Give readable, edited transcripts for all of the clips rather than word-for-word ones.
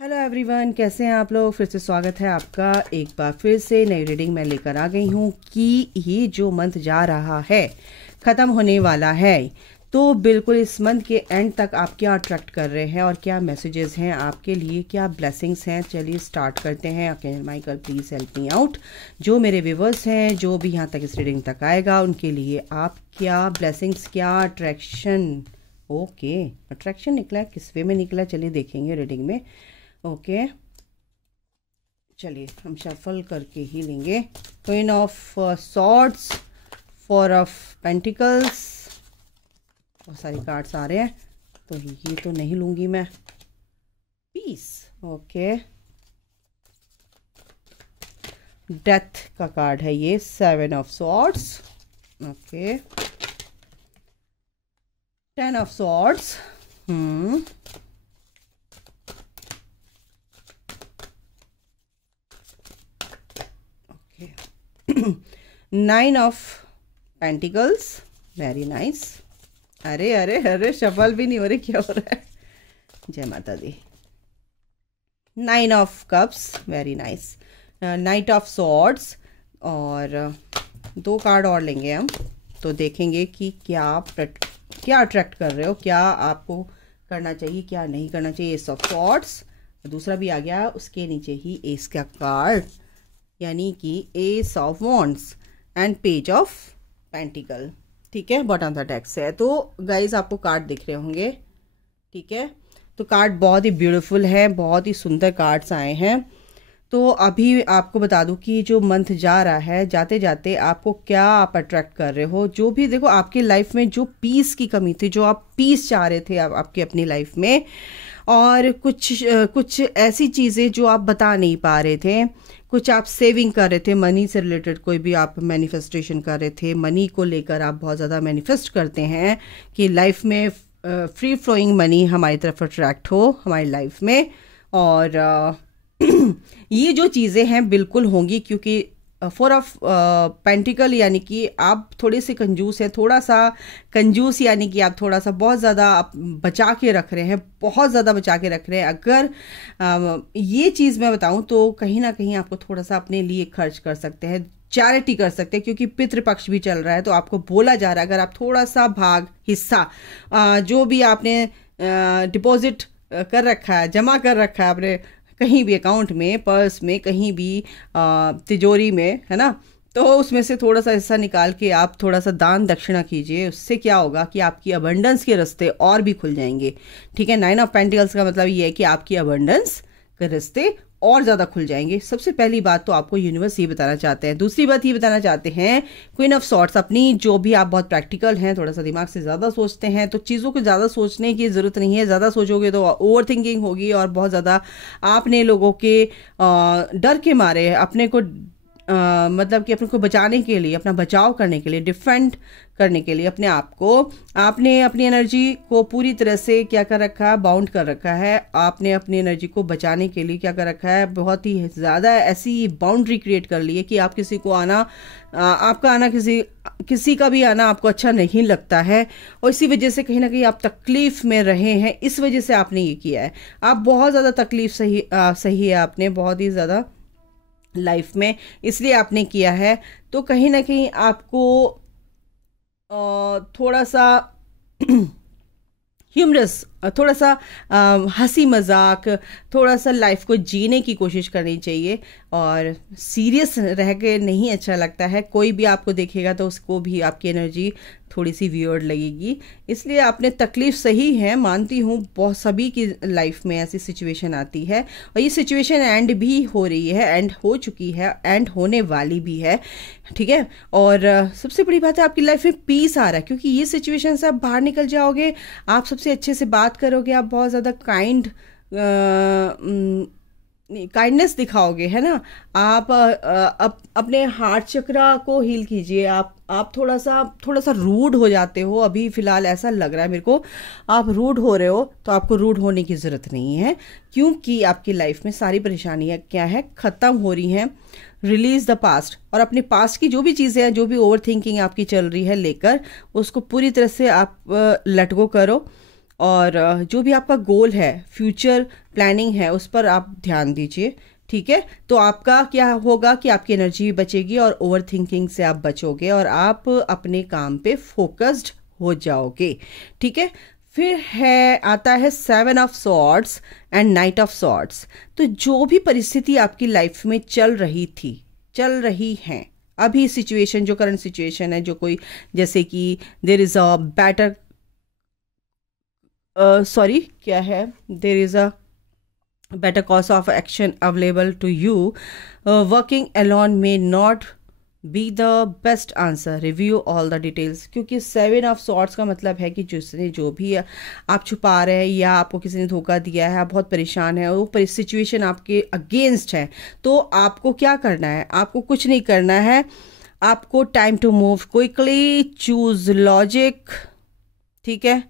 Hello everyone, कैसे हैं आप लोग। फिर से स्वागत है आपका एक बार फिर से नई रीडिंग मैं लेकर आ गई हूँ कि ये जो मंथ जा रहा है ख़त्म होने वाला है, तो बिल्कुल इस मंथ के एंड तक आप क्या अट्रैक्ट कर रहे हैं और क्या मैसेजेस हैं आपके लिए, क्या ब्लेसिंग्स हैं। चलिए स्टार्ट करते हैं। Archangel Michael please help me out. जो मेरे व्यूवर्स हैं, जो भी यहाँ तक इस रीडिंग तक आएगा, उनके लिए आप क्या ब्लेसिंग्स, क्या अट्रैक्शन। ओके, अट्रैक्शन निकला है, किस वे में निकला चलिए देखेंगे रीडिंग में। ओके चलिए हम शफल करके ही लेंगे। Queen of swords, four of pentacles, बहुत सारी कार्ड्स आ रहे हैं तो ये तो नहीं लूंगी मैं। Peace, okay. डेथ का कार्ड है ये, seven of swords, okay. Ten of swords, nine of pentacles, very nice. अरे अरे अरे शफल भी नहीं हो रही, क्या हो रहा है। जय माता दी। Nine of cups, very nice. Knight of swords, और दो कार्ड और लेंगे हम तो देखेंगे कि क्या अट्रैक्ट कर रहे हो, क्या आपको करना चाहिए, क्या नहीं करना चाहिए। एस ऑफ सॉर्ड्स, दूसरा भी आ गया उसके नीचे ही एस का कार्ड, यानी कि S of wands and page of pentacle. ठीक है, बॉटम ऑफ द डेक से है। तो गाइज आपको कार्ड दिख रहे होंगे, ठीक है। तो कार्ड बहुत ही ब्यूटीफुल है, बहुत ही सुंदर कार्ड्स आए हैं। तो अभी आपको बता दूं कि जो मंथ जा रहा है, जाते जाते आपको क्या आप अट्रैक्ट कर रहे हो। जो भी देखो आपकी लाइफ में जो पीस की कमी थी, जो आप पीस चाह रहे थे आपकी अपनी लाइफ में, और कुछ ऐसी चीज़ें जो आप बता नहीं पा रहे थे, कुछ आप सेविंग कर रहे थे, मनी से रिलेटेड कोई भी आप मैनिफेस्टेशन कर रहे थे, मनी को लेकर आप बहुत ज़्यादा मैनिफेस्ट करते हैं कि लाइफ में फ्री फ्लोइंग मनी हमारी तरफ अट्रैक्ट हो हमारी लाइफ में। और ये जो चीज़ें हैं बिल्कुल होंगी, क्योंकि फोर ऑफ पेंटिकल यानी कि आप थोड़े से कंजूस हैं, थोड़ा सा कंजूस यानी कि आप थोड़ा सा बहुत ज़्यादा बचा के रख रहे हैं, बहुत ज़्यादा बचा के रख रहे हैं। अगर ये चीज़ मैं बताऊं तो कहीं ना कहीं आपको थोड़ा सा अपने लिए खर्च कर सकते हैं, चैरिटी कर सकते हैं, क्योंकि पितृपक्ष भी चल रहा है। तो आपको बोला जा रहा है अगर आप थोड़ा सा भाग हिस्सा जो भी आपने डिपॉजिट कर रखा है, जमा कर रखा है आपने कहीं भी अकाउंट में, पर्स में, कहीं भी तिजोरी में, है ना, तो उसमें से थोड़ा सा हिस्सा निकाल के आप थोड़ा सा दान दक्षिणा कीजिए। उससे क्या होगा कि आपकी अबंडेंस के रास्ते और भी खुल जाएंगे। ठीक है, नाइन ऑफ पेंटिकल्स का मतलब ये है कि आपकी अबंडेंस के रास्ते और ज़्यादा खुल जाएंगे। सबसे पहली बात तो आपको यूनिवर्स ये बताना चाहते हैं। दूसरी बात ये बताना चाहते हैं, क्वीन ऑफ सॉर्ड्स, अपनी जो भी आप बहुत प्रैक्टिकल हैं, थोड़ा सा दिमाग से ज़्यादा सोचते हैं, तो चीज़ों को ज़्यादा सोचने की ज़रूरत नहीं है। ज़्यादा सोचोगे तो ओवर थिंकिंग होगी और बहुत ज़्यादा आपने लोगों के डर के मारे अपने को मतलब कि अपने को बचाने के लिए, अपना बचाव करने के लिए, डिफेंड करने के लिए अपने आप को, आपने अपनी एनर्जी को पूरी तरह से क्या कर रखा है, बाउंड कर रखा है। आपने अपनी एनर्जी को बचाने के लिए क्या कर रखा है, बहुत ही ज़्यादा ऐसी बाउंड्री क्रिएट कर ली है कि आप किसी को आना, आपका आना, किसी का भी आना आपको अच्छा नहीं लगता है, और इसी वजह से कहीं ना कहीं आप तकलीफ में रहे हैं। इस वजह से आपने ये किया है। आप बहुत ज़्यादा तकलीफ सही है आपने, बहुत ही ज़्यादा लाइफ में, इसलिए आपने किया है। तो कहीं ना कहीं आपको थोड़ा सा ह्यूमरस, थोड़ा सा हंसी मजाक, थोड़ा सा लाइफ को जीने की कोशिश करनी चाहिए। और सीरियस रह के नहीं अच्छा लगता है, कोई भी आपको देखेगा तो उसको भी आपकी एनर्जी थोड़ी सी वियर्ड लगेगी। इसलिए आपने तकलीफ सही है, मानती हूँ, बहुत सभी की लाइफ में ऐसी सिचुएशन आती है, और ये सिचुएशन एंड भी हो रही है, एंड हो चुकी है, एंड होने वाली भी है। ठीक है, और सबसे बड़ी बात है आपकी लाइफ में पीस आ रहा है, क्योंकि ये सिचुएशन से आप बाहर निकल जाओगे, आप सबसे अच्छे से बात करोगे, आप बहुत ज़्यादा काइंडनेस दिखाओगे, है ना। आप अपने हार्ट चक्रा को हील कीजिए। आप थोड़ा सा रूड हो जाते हो, अभी फिलहाल ऐसा लग रहा है मेरे को, आप रूड हो रहे हो। तो आपको रूड होने की ज़रूरत नहीं है, क्योंकि आपकी लाइफ में सारी परेशानियां क्या है, ख़त्म हो रही हैं। रिलीज द पास्ट, और अपने पास्ट की जो भी चीज़ें हैं, जो भी ओवर थिंकिंग आपकी चल रही है लेकर, उसको पूरी तरह से आप लेट गो करो। और जो भी आपका गोल है, फ्यूचर प्लानिंग है उस पर आप ध्यान दीजिए, ठीक है। तो आपका क्या होगा कि आपकी एनर्जी भी बचेगी और ओवर थिंकिंग से आप बचोगे और आप अपने काम पे फोकस्ड हो जाओगे, ठीक है। फिर है आता है 7 of swords and night of swords. तो जो भी परिस्थिति आपकी लाइफ में चल रही है अभी सिचुएशन, जो करंट सिचुएशन है, जो कोई जैसे कि there is a better there is a better course of action available to you, working alone may not be the best answer, review all the details। क्योंकि 7 ऑफ सॉर्ड्स का मतलब है कि जिसने जो भी आप छुपा रहे हैं या आपको किसी ने धोखा दिया है, आप बहुत परेशान है, वो सिचुएशन आपके अगेंस्ट है, तो आपको क्या करना है? आपको कुछ नहीं करना है, आपको time to move quickly, choose logic, ठीक है,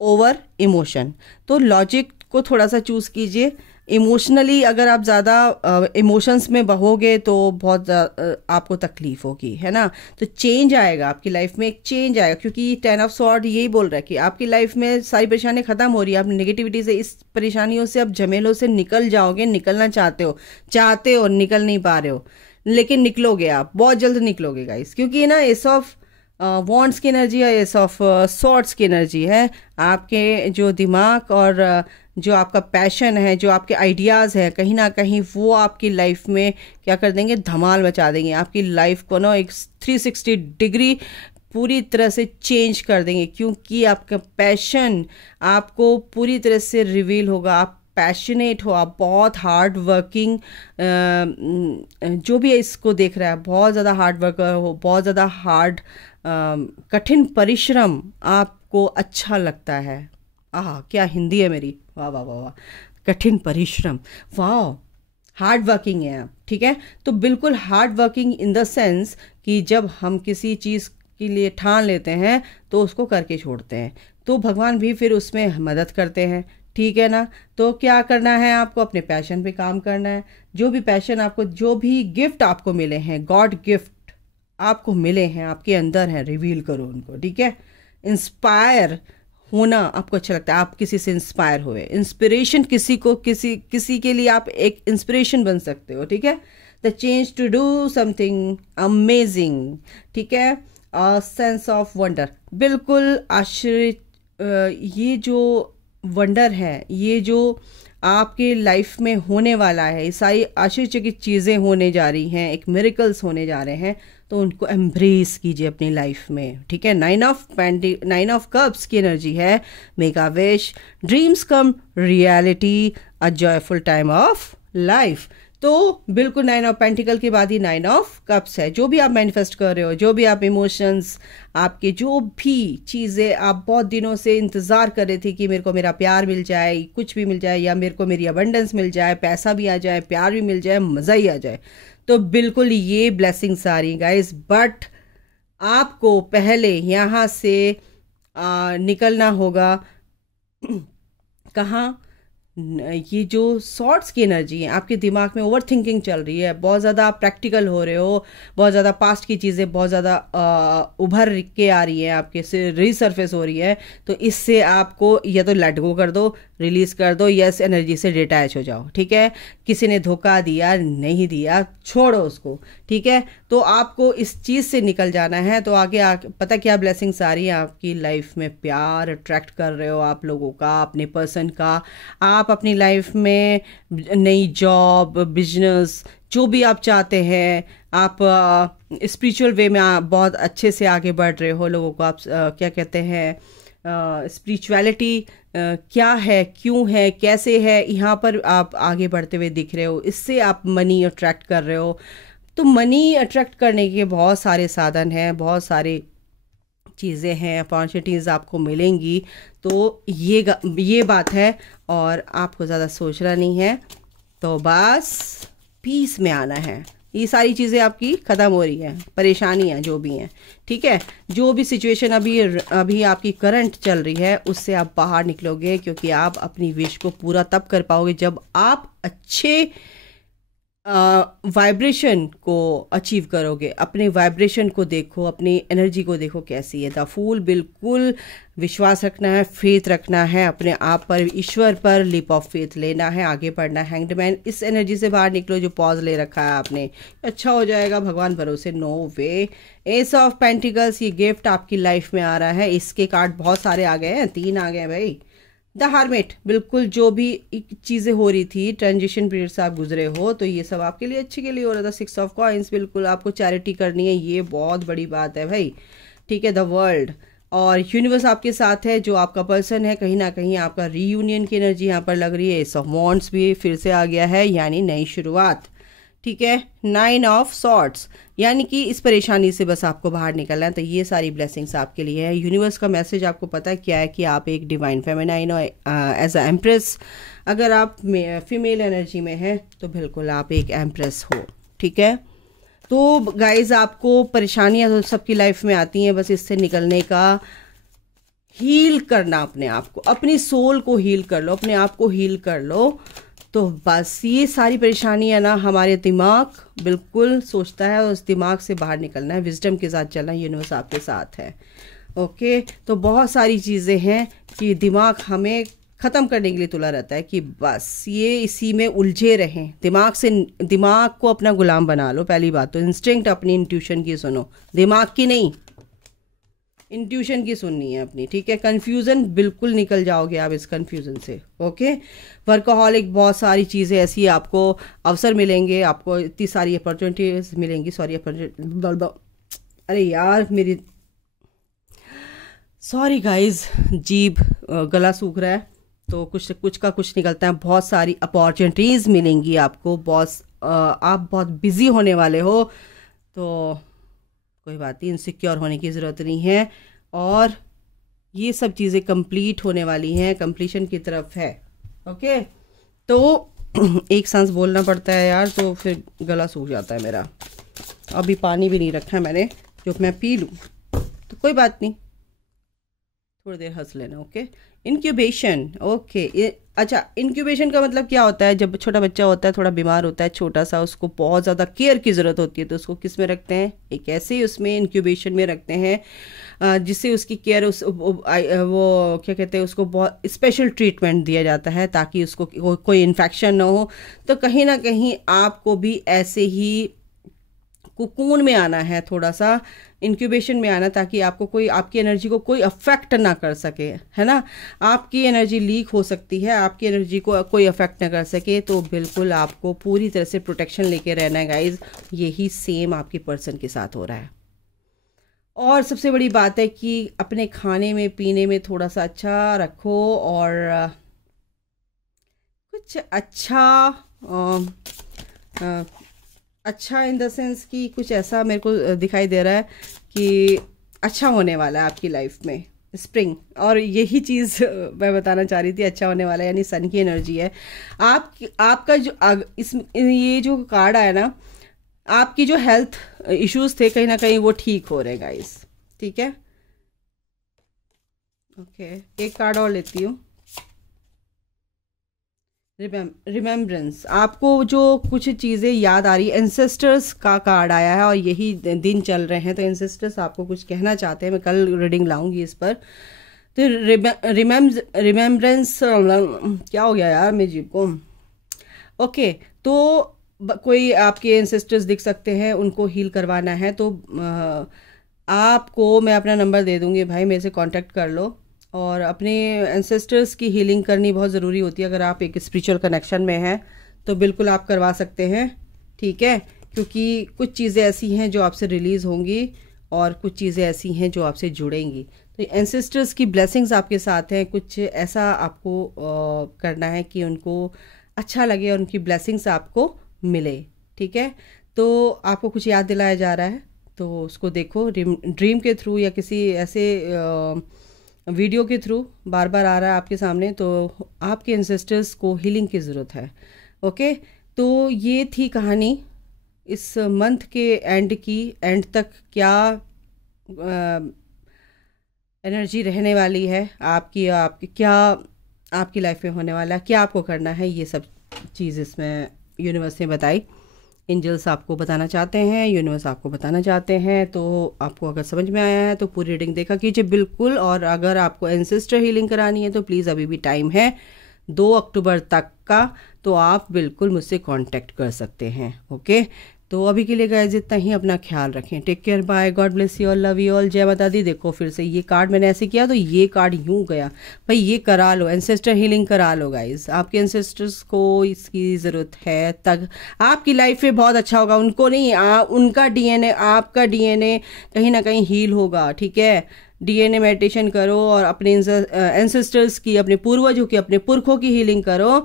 ओवर इमोशन। तो लॉजिक को थोड़ा सा चूज कीजिए। इमोशनली अगर आप ज़्यादा इमोशंस में बहोगे तो बहुत आपको तकलीफ होगी, है ना। तो चेंज आएगा आपकी लाइफ में, एक चेंज आएगा, क्योंकि 10 ऑफ सॉर्ड यही बोल रहा है कि आपकी लाइफ में सारी परेशानियां खत्म हो रही है, आप नेगेटिविटी से, इस परेशानियों से, आप झमेलों से निकल जाओगे, निकलना चाहते हो निकल नहीं पा रहे हो, लेकिन निकलोगे, आप बहुत जल्द निकलोगे गाइस, क्योंकि ना एस ऑफ वॉन्ड्स की एनर्जी है, एस ऑफ सॉर्ड्स की एनर्जी है। आपके जो दिमाग और जो आपका पैशन है, जो आपके आइडियाज़ हैं, कहीं ना कहीं वो आपकी लाइफ में क्या कर देंगे, धमाल मचा देंगे, आपकी लाइफ को ना एक 360 डिग्री पूरी तरह से चेंज कर देंगे, क्योंकि आपका पैशन आपको पूरी तरह से रिवील होगा। आप पैशनेट हो, आप बहुत हार्ड वर्किंग, जो भी इसको देख रहा है बहुत ज़्यादा हार्ड वर्कर हो, बहुत ज़्यादा हार्ड कठिन परिश्रम आपको अच्छा लगता है। क्या हिंदी है मेरी, वाह वाह वाह वाह, कठिन परिश्रम, वाह, हार्ड वर्किंग है आप, ठीक है। तो बिल्कुल hard working in the sense कि जब हम किसी चीज़ के लिए ठान लेते हैं तो उसको करके छोड़ते हैं, तो भगवान भी फिर उसमें मदद करते हैं, ठीक है ना। तो क्या करना है, आपको अपने पैशन पे काम करना है। जो भी पैशन आपको, जो भी गिफ्ट आपको मिले हैं, गॉड गिफ्ट आपको मिले हैं, आपके अंदर हैं, रिवील करो उनको, ठीक है। इंस्पायर होना आपको अच्छा लगता है, आप किसी से इंस्पायर हुए, इंस्पिरेशन किसी के लिए आप एक इंस्पिरेशन बन सकते हो, ठीक है। The change to do something amazing, ठीक है। सेंस ऑफ वंडर, बिल्कुल आश्चर्य, ये जो वंडर है, ये जो आपके लाइफ में होने वाला है, सारी आश्चर्यचकित चीज़ें होने जा रही हैं, एक मिरेकल्स होने जा रहे हैं, तो उनको एम्ब्रेस कीजिए अपनी लाइफ में, ठीक है। 9 ऑफ कप्स की एनर्जी है, make a wish, dreams come reality, a joyful time of life. तो बिल्कुल 9 ऑफ पेंटिकल के बाद ही 9 ऑफ कप्स है। जो भी आप मैनिफेस्ट कर रहे हो, जो भी आप इमोशंस, आपके जो भी चीज़ें आप बहुत दिनों से इंतज़ार कर रहे थे कि मेरे को मेरा प्यार मिल जाए, कुछ भी मिल जाए, या मेरे को मेरी अबंडेंस मिल जाए, पैसा भी आ जाए, प्यार भी मिल जाए, मज़ा ही आ जाए, तो बिल्कुल ये ब्लेसिंग्स आ रही गाइस। बट आपको पहले यहाँ से निकलना होगा। कहाँ? ये जो सॉर्ट्स की एनर्जी है, आपके दिमाग में ओवर थिंकिंग चल रही है, बहुत ज़्यादा प्रैक्टिकल हो रहे हो, बहुत ज़्यादा पास्ट की चीज़ें बहुत ज़्यादा उभर के आ रही हैं, आपके से रीसर्फेस हो रही है, तो इससे आपको या तो लेट गो कर दो, रिलीज कर दो, या इस एनर्जी से डिटैच हो जाओ, ठीक है। किसी ने धोखा दिया, नहीं दिया, छोड़ो उसको, ठीक है। तो आपको इस चीज़ से निकल जाना है। तो आगे पता क्या ब्लेसिंग्स आ रही है आपकी लाइफ में, प्यार अट्रैक्ट कर रहे हो आप लोगों का, अपने पर्सन का, आप अपनी लाइफ में नई जॉब, बिजनेस, जो भी आप चाहते हैं, आप स्पिरिचुअल वे में बहुत अच्छे से आगे बढ़ रहे हो। लोगों को आप क्या कहते हैं, स्पिरिचुअलिटी क्या है, क्यों है, कैसे है, यहाँ पर आप आगे बढ़ते हुए दिख रहे हो। इससे आप मनी अट्रैक्ट कर रहे हो। तो मनी अट्रैक्ट करने के बहुत सारे साधन हैं, बहुत सारे चीज़ें हैं, अपॉर्चुनिटीज़ आपको मिलेंगी। तो ये बात है, और आपको ज़्यादा सोचना नहीं है, तो बस पीस में आना है। ये सारी चीज़ें आपकी ख़त्म हो रही हैं, परेशानियाँ जो भी हैं, ठीक है। जो भी सिचुएशन अभी आपकी करंट चल रही है, उससे आप बाहर निकलोगे, क्योंकि आप अपनी विश को पूरा तब कर पाओगे जब आप अच्छे वाइब्रेशन को अचीव करोगे। अपने वाइब्रेशन को देखो, अपनी एनर्जी को देखो कैसी है। द फूल, बिल्कुल विश्वास रखना है, फेथ रखना है अपने आप पर, ईश्वर पर लीप ऑफ फेथ लेना है, आगे बढ़ना है। हैंग्ड, इस एनर्जी से बाहर निकलो जो पॉज ले रखा है आपने, अच्छा हो जाएगा भगवान भरोसे, no way. Ace of pentacles, ये गिफ्ट आपकी लाइफ में आ रहा है। इसके कार्ड बहुत सारे आ गए हैं, 3 आ गए हैं भाई। द हार्मेट, बिल्कुल जो भी चीज़ें हो रही थी, ट्रांजिशन पीरियड से आप गुजरे हो, तो ये सब आपके लिए अच्छे के लिए हो रहा था। 6 ऑफ कॉइंस, बिल्कुल आपको चैरिटी करनी है, ये बहुत बड़ी बात है भाई, ठीक है। द वर्ल्ड और यूनिवर्स आपके साथ है, जो आपका पर्सन है, कहीं ना कहीं आपका रीयूनियन की एनर्जी यहाँ पर लग रही है। एस ऑफ वॉन्ड्स भी फिर से आ गया है, यानी नई शुरुआत, ठीक है। 9 ऑफ सॉर्ट्स, यानी कि इस परेशानी से बस आपको बाहर निकलना है। तो ये सारी ब्लेसिंग्स आपके लिए है। यूनिवर्स का मैसेज आपको पता है क्या है, कि आप एक डिवाइन फेमिनाइन और एज अ एम्प्रेस, अगर आप फीमेल एनर्जी में हैं तो बिल्कुल आप एक एम्प्रेस हो, ठीक है। तो गाइज, आपको परेशानियां तो सबकी लाइफ में आती हैं, बस इससे निकलने का, हील करना अपने आप को, अपनी सोल को हील कर लो, अपने आप को हील कर लो। तो बस ये सारी परेशानियां ना, हमारे दिमाग बिल्कुल सोचता है, उस दिमाग से बाहर निकलना है, विजडम के साथ चलना, यूनिवर्स आपके साथ है, ओके। तो बहुत सारी चीज़ें हैं कि दिमाग हमें ख़त्म करने के लिए तुला रहता है, कि बस ये इसी में उलझे रहें। दिमाग को अपना गुलाम बना लो। पहली बात तो इंस्टिंक्ट अपनी इंट्यूशन की सुनो, दिमाग की नहीं, इंट्यूशन की सुननी है अपनी, ठीक है। कंफ्यूजन, बिल्कुल निकल जाओगे आप इस कंफ्यूजन से, ओके। वर्कaholic, बहुत सारी चीज़ें ऐसी आपको अवसर मिलेंगे, आपको इतनी सारी अपॉर्चुनिटीज मिलेंगी। सॉरी, अरे यार मेरी, सॉरी गाइज, जीभ गला सूख रहा है, तो कुछ का कुछ निकलता है। बहुत सारी अपॉर्चुनिटीज़ मिलेंगी आपको, आप बहुत बिजी होने वाले हो, तो कोई बात नहीं, इनसिक्योर होने की ज़रूरत नहीं है। और ये सब चीज़ें कंप्लीट होने वाली हैं, कंप्लीशन की तरफ है, ओके। तो एक सांस बोलना पड़ता है यार, तो फिर गला सूख जाता है मेरा। अभी पानी भी नहीं रखा है मैंने, जो मैं पी लूँ, तो कोई बात नहीं, थोड़ी देर हंस लेना, ओके। Incubation, okay. अच्छा, इंक्यूबेशन का मतलब क्या होता है? जब छोटा बच्चा होता है, थोड़ा बीमार होता है, छोटा सा, उसको बहुत ज़्यादा केयर की ज़रूरत होती है, तो उसको किस में रखते हैं? एक ऐसे ही उसमें इंक्यूबेशन में रखते हैं, जिससे उसकी केयर, वो क्या कहते हैं, उसको बहुत स्पेशल ट्रीटमेंट दिया जाता है, ताकि उसको कोई इन्फेक्शन ना हो। तो कहीं ना कहीं आपको भी ऐसे ही कुकून में आना है, थोड़ा सा इंक्यूबेशन में आना, ताकि आपको कोई, आपकी एनर्जी को कोई अफेक्ट ना कर सके, है ना। आपकी एनर्जी लीक हो सकती है, आपकी एनर्जी को कोई अफेक्ट ना कर सके, तो बिल्कुल आपको पूरी तरह से प्रोटेक्शन लेके रहना है गाइज। यही सेम आपके पर्सन के साथ हो रहा है। और सबसे बड़ी बात है कि अपने खाने में पीने में थोड़ा सा अच्छा रखो, और कुछ अच्छा, अच्छा इन द सेंस कि कुछ ऐसा मेरे को दिखाई दे रहा है कि अच्छा होने वाला है आपकी लाइफ में, स्प्रिंग। और यही चीज़ मैं बताना चाह रही थी, अच्छा होने वाला है, यानी सन की एनर्जी है। आपका जो ये जो कार्ड आया ना, आपकी जो हेल्थ इश्यूज थे, कहीं ना कहीं वो ठीक हो रहे हैं गाइस, ठीक है, ओके। एक कार्ड और लेती हूँ, रिमेम्बरेंस। आपको जो कुछ चीज़ें याद आ रही है, एंसेस्टर्स का कार्ड आया है, और यही दिन चल रहे हैं, तो एंसेस्टर्स आपको कुछ कहना चाहते हैं। मैं कल रीडिंग लाऊंगी इस पर। तो रिमेम्बरेंस, क्या हो गया यार मेरी जीभ को, ओके। तो कोई आपके एंसेस्टर्स दिख सकते हैं, उनको हील करवाना है, तो आपको मैं अपना नंबर दे दूंगी भाई, मेरे से कांटेक्ट कर लो। और अपने एंसेस्टर्स की हीलिंग करनी बहुत ज़रूरी होती है। अगर आप एक स्पिरिचुअल कनेक्शन में हैं तो बिल्कुल आप करवा सकते हैं, ठीक है, क्योंकि कुछ चीज़ें ऐसी हैं जो आपसे रिलीज़ होंगी, और कुछ चीज़ें ऐसी हैं जो आपसे जुड़ेंगी। तो एंसेस्टर्स की ब्लेसिंग्स आपके साथ हैं, कुछ ऐसा आपको करना है कि उनको अच्छा लगे और उनकी ब्लेसिंग्स आपको मिले, ठीक है। तो आपको कुछ याद दिलाया जा रहा है, तो उसको देखो, ड्रीम के थ्रू या किसी ऐसे वीडियो के थ्रू बार बार आ रहा है आपके सामने, तो आपके एंसेस्टर्स को हीलिंग की ज़रूरत है, ओके। तो ये थी कहानी इस मंथ के एंड तक क्या एनर्जी रहने वाली है आपकी क्या आपकी लाइफ में होने वाला है, क्या आपको करना है, ये सब चीज़ इसमें यूनिवर्स ने बताई। एंजल्स आपको बताना चाहते हैं, यूनिवर्स आपको बताना चाहते हैं। तो आपको अगर समझ में आया है तो पूरी रीडिंग देखा कीजिए बिल्कुल। और अगर आपको एंसेस्टर हीलिंग करानी है तो प्लीज़ अभी भी टाइम है 2 अक्टूबर तक का, तो आप बिल्कुल मुझसे कांटेक्ट कर सकते हैं। ओके, तो अभी के लिए गाइस इतना ही। अपना ख्याल रखें। Take care, bye, God bless you all, love you all, जय माता दी। देखो फिर से ये कार्ड मैंने ऐसे किया तो ये कार्ड यूं गया। भाई ये करा लो, एंसेस्टर हीलिंग करा लो गाइस। आपके एंसेस्टर्स को इसकी ज़रूरत है, तब आपकी लाइफ में बहुत अच्छा होगा। उनको नहीं, उनका डीएनए, आपका डीएनए कहीं ना कहीं हील होगा। ठीक है, डीएनए मेडिटेशन करो और अपने एंसेस्टर्स की, अपने पूर्वजों की, अपने पुरखों की हीलिंग करो,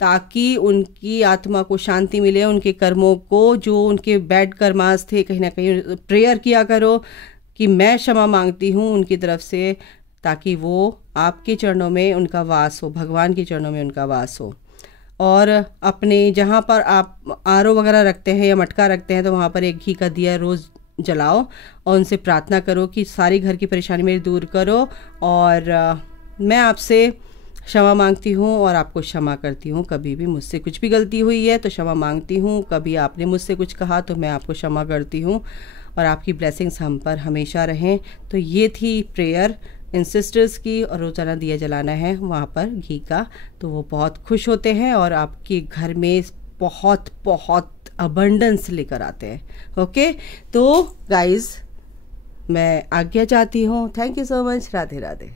ताकि उनकी आत्मा को शांति मिले, उनके कर्मों को, जो उनके बैड कर्मास थे, कहीं ना कहीं प्रेयर किया करो कि मैं क्षमा मांगती हूँ उनकी तरफ से, ताकि वो आपके चरणों में उनका वास हो, भगवान के चरणों में उनका वास हो। और अपने जहाँ पर आप आरओ वगैरह रखते हैं या मटका रखते हैं तो वहाँ पर एक घी का दिया रोज़ जलाओ और उनसे प्रार्थना करो कि सारी घर की परेशानी मेरी दूर करो, और मैं आपसे क्षमा मांगती हूँ और आपको क्षमा करती हूँ। कभी भी मुझसे कुछ भी गलती हुई है तो क्षमा मांगती हूँ, कभी आपने मुझसे कुछ कहा तो मैं आपको क्षमा करती हूँ, और आपकी ब्लेसिंग्स हम पर हमेशा रहें। तो ये थी प्रेयर एंसेस्टर्स की, और रोज़ाना दिया जलाना है वहाँ पर घी का, तो वो बहुत खुश होते हैं और आपके घर में बहुत बहुत अबंडेंस लेकर आते हैं। ओके, तो गाइज़ मैं आज्ञा चाहती हूँ। Thank you so much. Radhe Radhe.